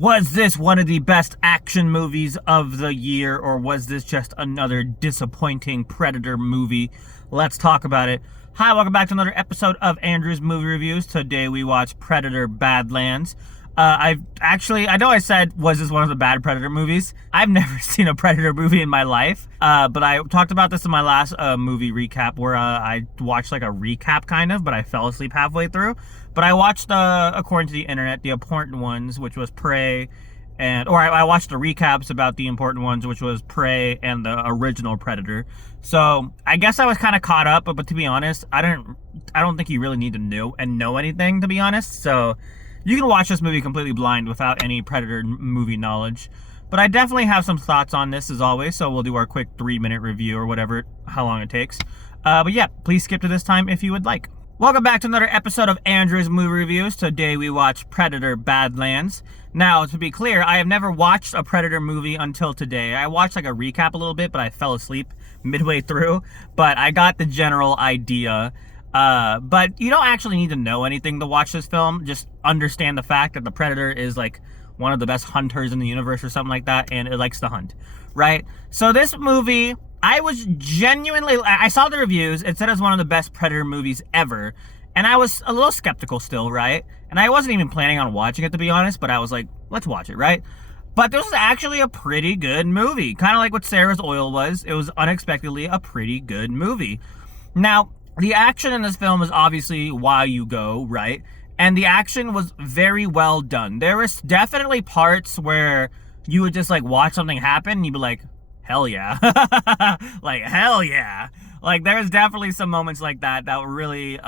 Was this one of the best action movies of the year, or was this just another disappointing Predator movie? Let's talk about it. Hi, welcome back to another episode of Andrew's Movie Reviews. Today we watch Predator Badlands. I know I said, was this one of the bad Predator movies? I've never seen a Predator movie in my life, but I talked about this in my last movie recap where I watched like a recap kind of, but I fell asleep halfway through. But I watched, according to the internet, the important ones, which was Prey, I watched the recaps about the important ones, which was Prey and the original Predator. So I guess I was kind of caught up, but to be honest, I don't think you really need to know anything, to be honest. So you can watch this movie completely blind without any Predator movie knowledge. But I definitely have some thoughts on this as always, so we'll do our quick 3-minute review or whatever, how long it takes. But yeah, please skip to this time if you would like. Welcome back to another episode of Andrew's Movie Reviews. Today we watch Predator Badlands. Now, to be clear, I have never watched a Predator movie until today. I watched like a recap a little bit, but I fell asleep midway through. But I got the general idea. But you don't actually need to know anything to watch this film. Just understand the fact that the Predator is like one of the best hunters in the universe or something like that, and it likes to hunt, right? So this movie, I saw the reviews. It said it was one of the best Predator movies ever. And I was a little skeptical still, right? And I wasn't even planning on watching it, to be honest, but I was like, let's watch it, right? But this was actually a pretty good movie. Kind of like what Sarah's Oil was. It was unexpectedly a pretty good movie. Now, the action in this film is obviously why you go, right? And the action was very well done. There was definitely parts where you would just like watch something happen and you'd be like, hell yeah. Like, hell yeah. Like, there's definitely some moments like that really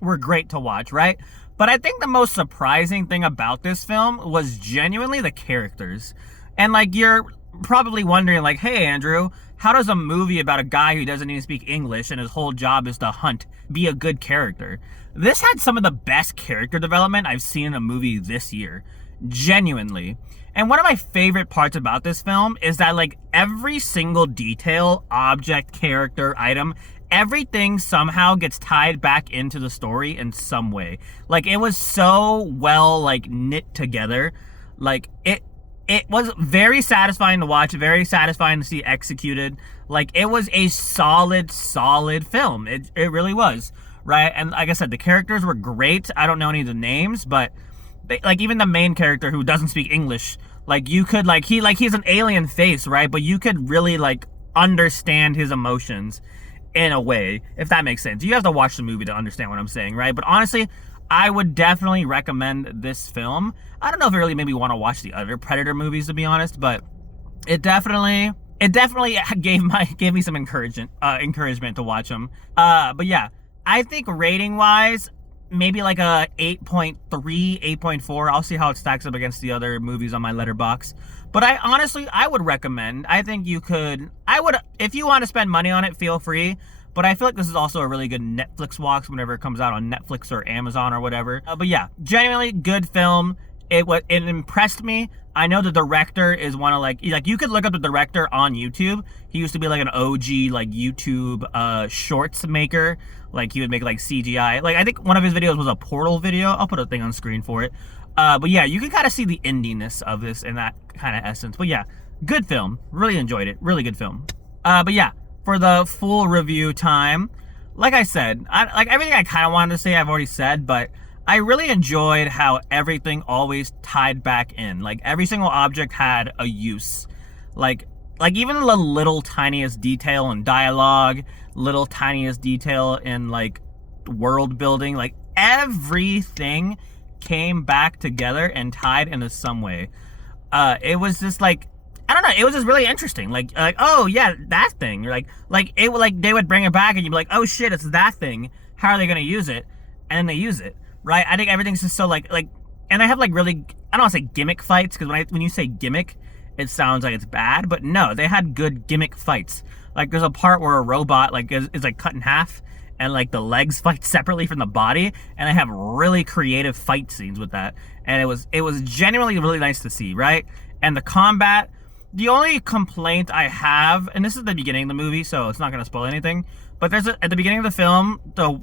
were great to watch, right? But I think the most surprising thing about this film was genuinely the characters. And, like, you're probably wondering, like, hey, Andrew, how does a movie about a guy who doesn't even speak English and his whole job is to hunt be a good character? This had some of the best character development I've seen in a movie this year. Genuinely. And one of my favorite parts about this film is that, like, every single detail, object, character, item, everything somehow gets tied back into the story in some way. Like, it was so well, like, knit together. Like, it was very satisfying to watch, very satisfying to see executed. Like, it was a solid film. It really was, right? And like I said, the characters were great. I don't know any of the names, but like, even the main character who doesn't speak English, like, you could, like, he's an alien face, right? But you could really, like, understand his emotions in a way, if that makes sense. You have to watch the movie to understand what I'm saying, right? But honestly, I would definitely recommend this film. I don't know if it really made me want to watch the other Predator movies, to be honest, but it definitely gave me some encouragement to watch them. But yeah, I think rating-wise, maybe like a 8.3, 8.4. I'll see how it stacks up against the other movies on my letterbox. But I would recommend. I think if you want to spend money on it, feel free. But I feel like this is also a really good Netflix watch whenever it comes out on Netflix or Amazon or whatever. But yeah, genuinely good film. It impressed me. I know the director is one of like you could look up the director on YouTube. He used to be like an OG like YouTube shorts maker. Like, he would make like CGI. Like, I think one of his videos was a Portal video. I'll put a thing on screen for it. But yeah, you can kind of see the indiness of this in that kind of essence. But yeah, good film. Really enjoyed it. Really good film. But yeah, for the full review time, like I said, like everything I kind of wanted to say, I've already said, but I really enjoyed how everything always tied back in. Like, every single object had a use. Like even the little tiniest detail in dialogue, little tiniest detail in like world building, like everything came back together and tied into some way. It was just like, I don't know, it was just really interesting. Like oh yeah, that thing. Like they would bring it back and you'd be like, oh shit, it's that thing. How are they gonna use it? And then they use it, right? I think everything's just so like, and I have like really, I don't want to say gimmick fights, because when you say gimmick, it sounds like it's bad, but no, they had good gimmick fights. Like, there's a part where a robot like is like cut in half, and like the legs fight separately from the body, and they have really creative fight scenes with that. And it was genuinely really nice to see, right? And the combat, the only complaint I have, and this is the beginning of the movie, so it's not gonna spoil anything, but at the beginning of the film, the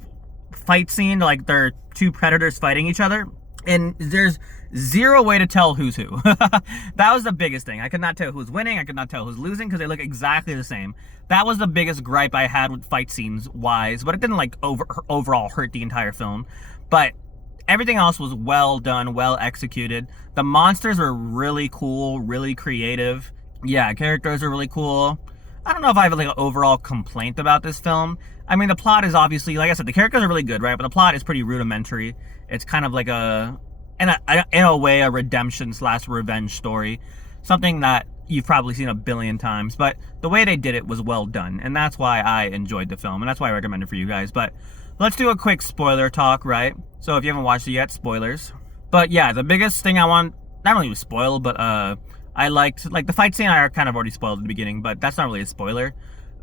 fight scene, like, there are two predators fighting each other, and there's zero way to tell who's who. That was the biggest thing. I could not tell who's winning. I could not tell who's losing because they look exactly the same. That was the biggest gripe I had with fight scenes wise, but it didn't like overall hurt the entire film. But everything else was well done, well executed. The monsters were really cool, really creative. Yeah, characters are really cool. I don't know if I have like an overall complaint about this film. I mean, the plot is obviously, like I said, the characters are really good, right? But the plot is pretty rudimentary. It's kind of like in a way, a redemption / revenge story. Something that you've probably seen a billion times. But the way they did it was well done. And that's why I enjoyed the film. And that's why I recommend it for you guys. But let's do a quick spoiler talk, right? So if you haven't watched it yet, spoilers. But yeah, the biggest thing I want, not really spoil, but I liked, like the fight scene I kind of already spoiled at the beginning, but that's not really a spoiler.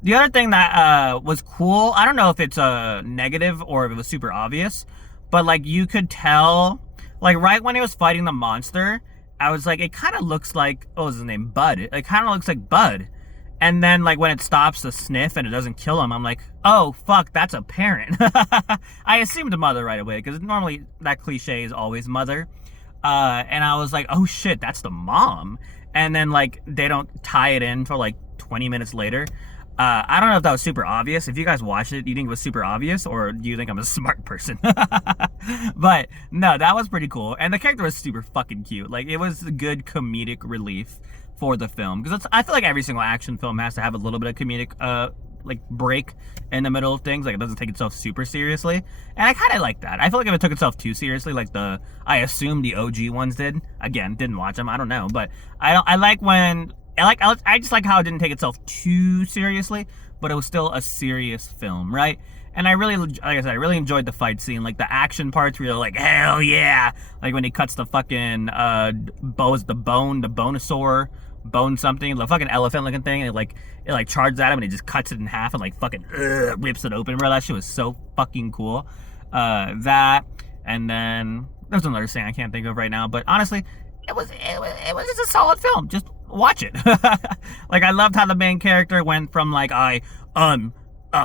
The other thing that was cool, I don't know if it's a negative or if it was super obvious, but like you could tell, like right when he was fighting the monster, I was like, it kind of looks like, what was his name? Bud. It kind of looks like Bud. And then like when it stops the sniff and it doesn't kill him, I'm like, oh fuck, that's a parent. I assumed mother right away because normally that cliche is always mother. And I was like, oh shit, that's the mom. And then like they don't tie it in for like 20 minutes later. I don't know if that was super obvious. If you guys watched it, do you think it was super obvious, or do you think I'm a smart person? But no, that was pretty cool. And the character was super fucking cute. Like it was a good comedic relief for the film, because I feel like every single action film has to have a little bit of comedic like break in the middle of things. Like it doesn't take itself super seriously, and I kind of like that. I feel like if it took itself too seriously, like I assume the OG ones did. Again, didn't watch them, I don't know, but I like when I just like how it didn't take itself too seriously, but it was still a serious film, right? And I really, like I said, I really enjoyed the fight scene. Like the action parts where you're like, hell yeah! Like when he cuts the fucking bonosaur, bone something, the fucking elephant looking thing, and it like charges at him and he just cuts it in half and like fucking rips it open, bro. That shit was so fucking cool. That, and then there's another thing I can't think of right now, but honestly, it was just a solid film. Just watch it. Like I loved how the main character went from like I'm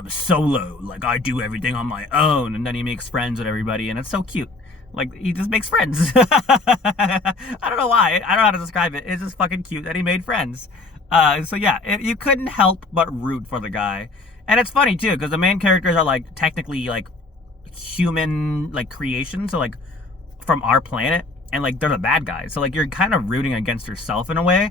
solo, like I do everything on my own, and then he makes friends with everybody, and it's so cute. Like he just makes friends. I don't know why. I don't know how to describe it. It's just fucking cute that he made friends. So yeah, you couldn't help but root for the guy. And it's funny too, because the main characters are like technically like human like creations, so like from our planet, and like they're the bad guys. So like you're kind of rooting against yourself in a way.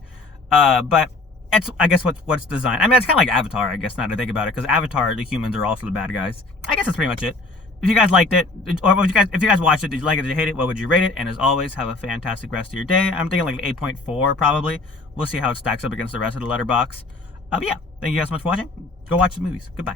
But it's, I guess, what's designed. I mean, it's kind of like Avatar, I guess, now to think about it, because Avatar, the humans are also the bad guys. I guess that's pretty much it. If you guys liked it, or if you guys watched it, did you like it, did you hate it, what would you rate it? And as always, have a fantastic rest of your day. I'm thinking like 8.4 probably. We'll see how it stacks up against the rest of the letterbox. But yeah, thank you guys so much for watching. Go watch the movies. Goodbye.